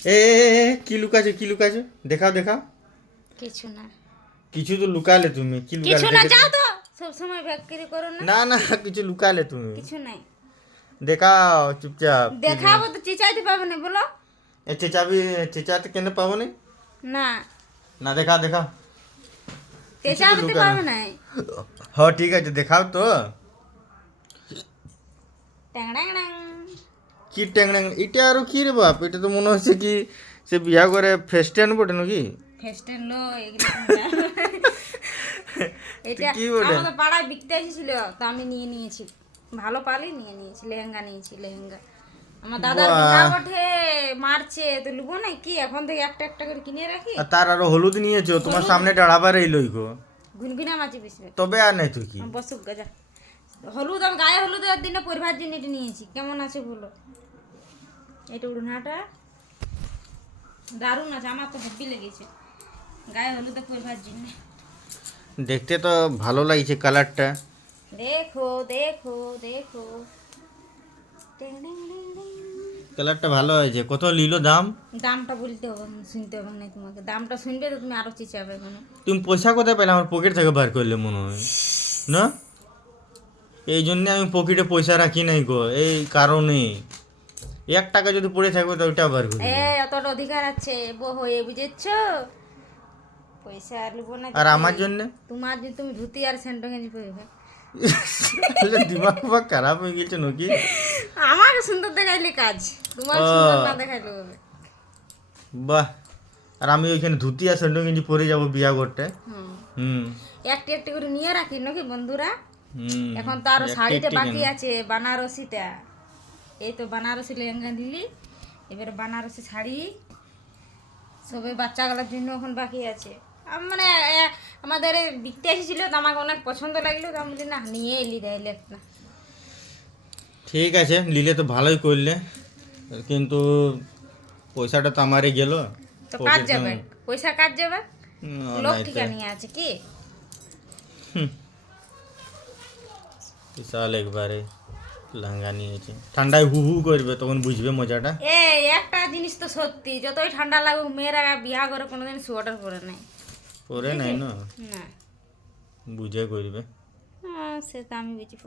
এ কি লুকাছো কি লুকাছো দেখাও দেখাও। কিছু না। কিছু তো লুকালে তুমি কি কিছু না যাও তো। সব সময় ব্যাকরি করো না। না না কিছু লুকালে তুমি। কিছু নাই। দেখাও চুপচাপ দেখাবো তো চিচাইতে পারবে না বলো। এ চেঁচাবি চেঁচাতে কেন পাবো না? না। না দেখাও দেখাও। চেঁচাতে। পারবে না হ ঠিক আছে দেখাও তো। ট্যাংড়াং কি ট্যাংড়্যাং এটা আরও কি রে বাপ? এটা তো মনে হচ্ছে কি সে বিয়া করে ফেস্টেন বটে নাকি? ফেস্টেন লো এটা কি বলে? আমাদের পাড়ায় বিকতে এসেছিল তো আমি নিয়ে নিয়েছি। ভালো পালি? নিয়ে নিয়েছি লেহেঙ্গা নিয়েছি লেহেঙ্গা। আমার দাদার। বিঘা বটে মারছে। তো লুবো না কি এখন থেকে একটা একটা করে কিনে রাখি। আর তার আরও হলুদ নিয়েছো তোমার সামনে ডাড়াবার এই লইগো গুনগুনা মাছি পিসবে। তবে আর নাই তুই কি। বসুক গজা হলুদ আমি গায়ে হলুদ আর দিনে পরিবার জন্য এটা নিয়েছি। কেমন আছে বলো? এটা উড়নাটা দারুণ আছে আমার তো হেব্বি লেগেছে। গায়ে হলুদে পরিবার জন্য দেখতে তো ভালো লাগছে কালারটা। দেখো দেখো দেখো। কালারটা ভালো হয়েছে। কত নিল দাম? দামটা বলতে হবে শুনতে হবে না তোমাকে। দামটা শুনবে তো তুমি আরও চেঁচাবে মানে তুমি পয়সা কোথায় পেলে? আমার পকেট থেকে বার করলে মনে হয়। না? এই জন্য আমি পকেটে পয়সা রাখি নাই গো এই কারণে। এক টাকা যদি পড়ে থাকবে তো ওইটা বার করি এ অতটা অধিকার আছে বউ হয়ে বুঝেছ? পয়সা আর লুবো না আর আমার জন্য? তোমার যে তুমি ধুতি আর সেন্টো গেঞ্জি পরবে। দিমাগ বা খারাপ হয়ে গেছে নাকি? আমার সুন্দর দেখাইলে কাজ তোমার সুন্দর না দেখাইলে বাহ আর আমি ওইখানে ধুতি আর স্যান্ডো গেঞ্জি পরে যাব বিয়া করতে। হুম। হুম। একটি একটি করে নিয়ে রাখি নাকি বন্ধুরা? এখন তো আরও শাড়িটা বাকি আছে বানারসিটা। এই তো বানারসি লেহেঙ্গা দিলি এবারে বানারসি শাড়ি সবে বাচ্চাগুলোর জন্য এখন বাকি আছে। মানে আমাদের বিকতে এসেছিল তো আমাকে অনেক পছন্দ লাগল তো আমি না নিয়ে এলি দেয় না। ঠিক আছে নিলে তো ভালোই করলে কিন্তু পয়সাটা তো আমারই গেল। তো কাজ যাবে পয়সা কাজ যাবে? লোক নাই তো। ঠিকা নিয়ে আছে কি? বিশাল একবারে লাঙ্গা নিয়েছে। ঠান্ডায় হু হু করবে তখন বুঝবে মজাটা। এ একটা জিনিস তো সত্যি যতই ঠান্ডা লাগুক মেয়েরা বিয়া করে কোনোদিন সোয়েটার পরে নাই পরে নাই না? বুঝে করবে। সে তো আমি বুঝব।